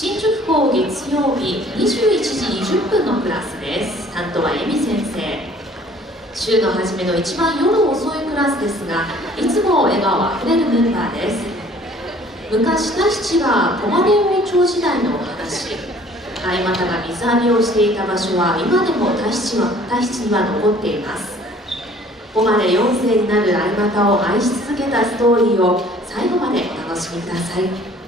新宿校月曜日21時20分のクラスです。担当は恵美先生。週の初めの一番夜遅いクラスですが、いつも笑顔あふれるメンバーです。昔タヒチが誉れ王朝時代のお話、相方が水浴びをしていた場所は今でもタヒチには残っています。誉れ4世になる相方を愛し続けたストーリーを最後までお楽しみください。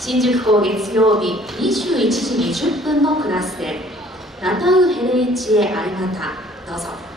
新宿校月曜日21時20分のクラスでラタウ・ヘレイチエ・相方、どうぞ。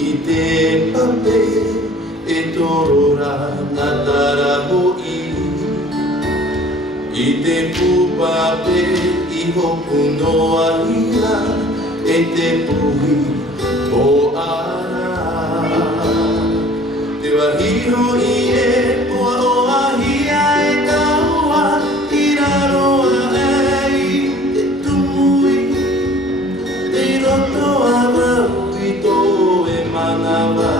Ite pape e torora natara hoi Ite pupape i hoku no ahira e te pui o ara Te wahiro i e poa o ahia e kaua Iraroa e te tumui Te roto a maui to e manawa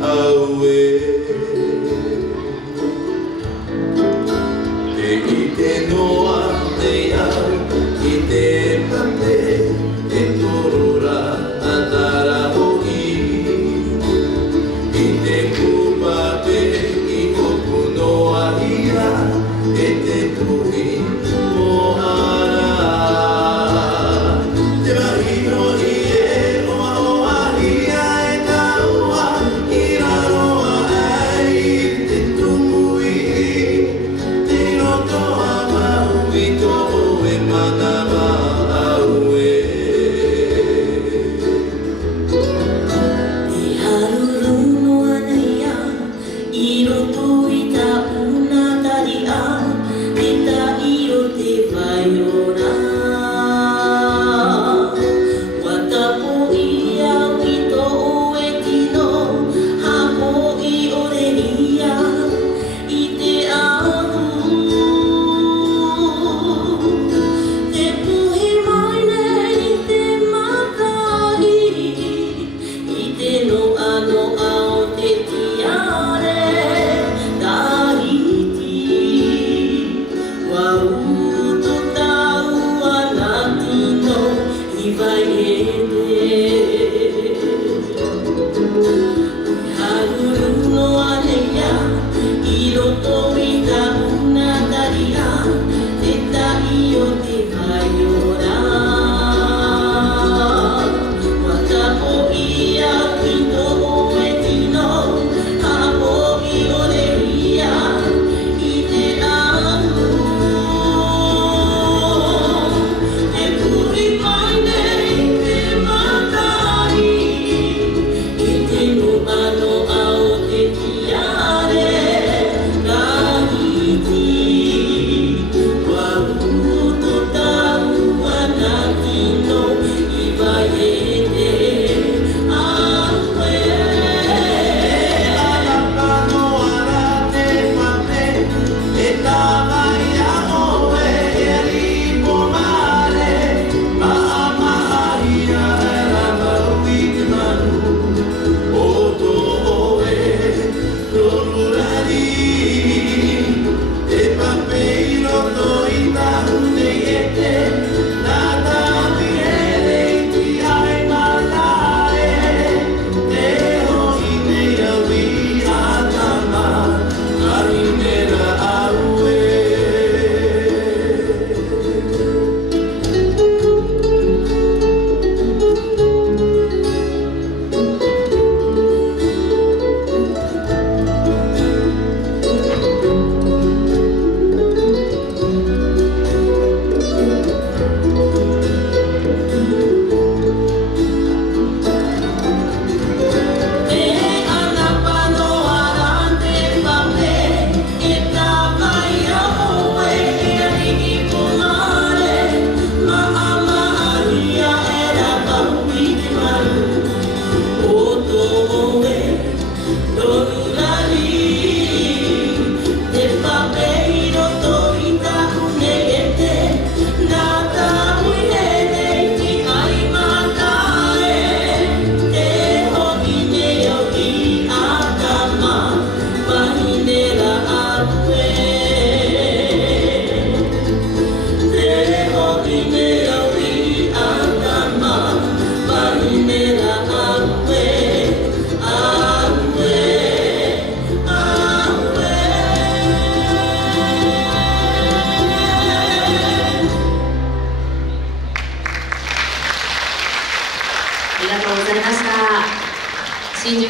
aue Te ite noa te au i te pape e torora natara hoi I te pupape i hoku no ahira e te tui mo ara Te wahiro i e oa o ahia e kaua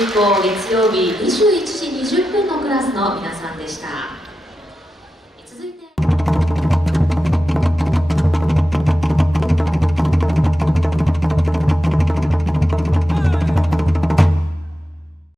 以降月曜日21時20分のクラスの皆さんでした。